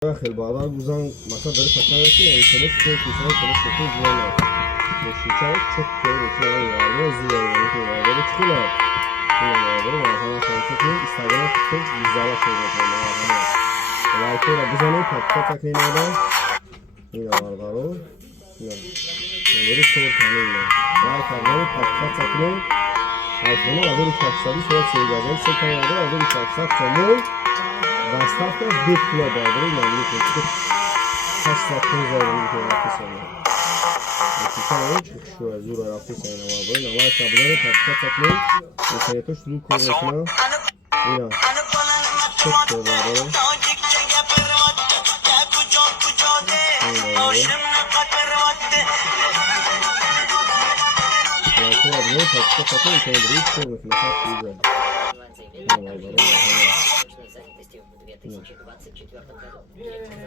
خیلی بالا گوزن مثلا داره پسند رسی یا اینترنت تو کیسه اینترنت تو زیاد مشروطه çok böyle yani ziyarlı böyle çıkıyor. Böyle yani sanki Instagram çok güzel şeyler yani. Belki de biz onu patlat takıyla yine var var o. Böyle çok tanıyor. Belki onu patlat takıyla iPhone'u alır uçakları sonra sevgiler sekanlarda alır uçaklar tamam. Dostavka bir kilo bağlı yani çok kaç saatin üzerinde bir hafta sonra. Mesela çok şu zor hafta sonra var böyle ama kabloları patlat takmayı mesela to şunu koymasına yine çok zor var. Kabloları patlat takmayı kendine hiç koymasına çok güzel.